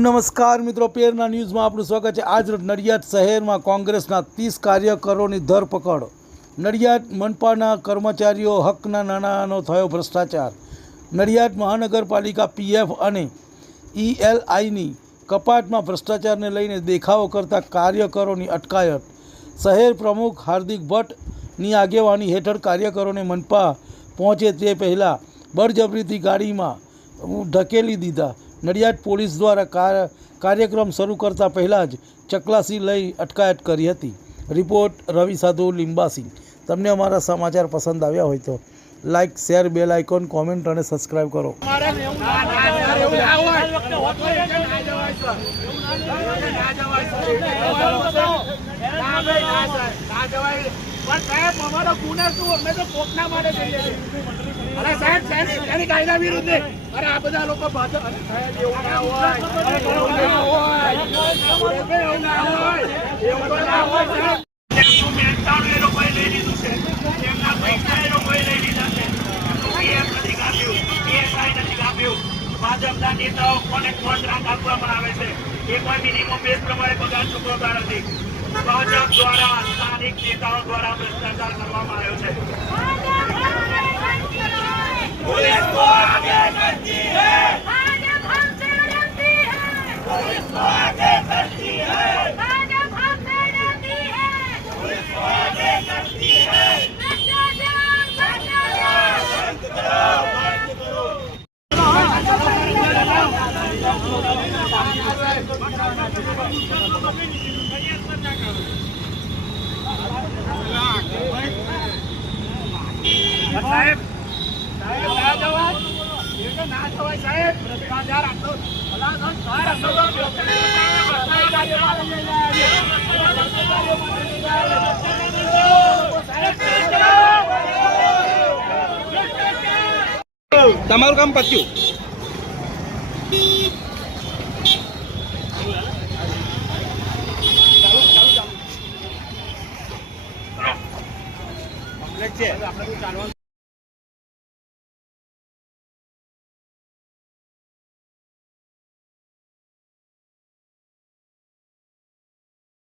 નમસ્કાર મિત્રો, પેરના ન્યૂઝમાં આપનું સ્વાગત છે। આજ રોજ નડિયાદ શહેરમાં કોંગ્રેસના 30 કાર્યકરોની ધરપકડ। નડિયાદ મનપાના કર્મચારીઓ હકના નાણાંનો થયો ભ્રષ્ટાચાર। નડિયાદ મહાનગરપાલિકા પીએફ અને ઈએલઆઈની કપાતમાં ભ્રષ્ટાચારને લઈને દેખાવો કરતા કાર્યકરોની અટકાયત। શહેર પ્રમુખ હાર્દિક ભટ્ટની આગેવાની હેઠળ કાર્યકરોને મનપા પહોંચે તે પહેલાં બળજબરીથી ગાડીમાં ધકેલી દીધા। નડિયાદ પોલીસ દ્વારા કાર્યક્રમ શરૂ કરતા પહેલાં જ ચકલાસી લઈ અટકાયત કરી હતી। રિપોર્ટ રવિ સાધુ લીંબાસી। તમને અમારા સમાચાર પસંદ આવ્યા હોય તો like, share, bell icon, comment અને સબસ્ક્રાઇબ કરો। પણ સાહેબ અમારો ગુના શું? અમે તો કોકના માટે જઈએ છીએ। અરે સાહેબ એની કાયદા વિરુદ્ધ નહીં। અરે આ બધા લોકો ભાજપ અને સાહેબ એવું ના હોય, એવું ના હોય, એવું ના હોય, એવું તો ના હોય સાહેબ। એમનું મેંટાણું એ લોકોએ લઈ લીધું છે, એમના પૈસા એ લોકોએ લઈ લીધા છે। પીએમ નથી કાપ્યું, પીએસઆઈ નથી કાપ્યું। ભાજપના નેતાઓ કોને કોન્ટ્રાક્ટ આપવામાં આવે છે એ કોઈ મિનિમમ બેઝ પ્રમાણે પગાર ચૂકવતા નથી। ભાજપ દ્વારા સ્થાનિક નેતાઓ દ્વારા ભ્રષ્ટાચાર કરવામાં આવ્યો છે। पुलिस को आगे करती है, भाजप हमसे डरती है। पुलिस को आगे करती है, भाजप हमसे डरती है। पुलिस को आगे करती है। भ्रष्टाचार, भ्रष्टाचार बंद करो, बंद करो। साहेब તમારું કામ પત્યું। આપણે ચાલવાનું